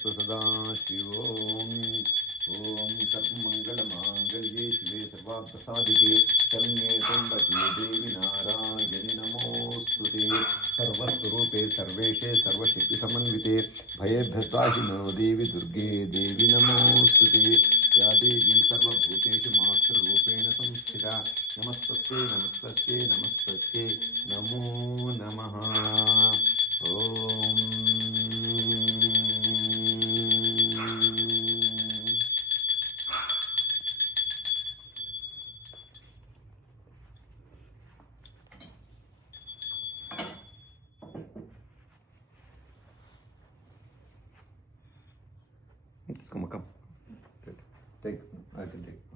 नमोऽस्तु सदाशिवोऽं ॐ सर्वमङ्गलमाङ्गल्ये शिवे सर्वार्थसाधिके शरण्ये त्र्यम्बके देवि नारायणि नमोऽस्तु ते सर्वस्वरूपे सर्वेशे सर्वशक्तिसमन्विते भयेभ्यस्त्राहि नो देवि दुर्गे देवि नमोऽस्तु ते या देवी सर्वभूतेषु मातृरूपेण संस्थिता नमस्तस्यै नमस्तस्यै नमस्तस्यै नमो नमः ॐ Come. Take. I can take.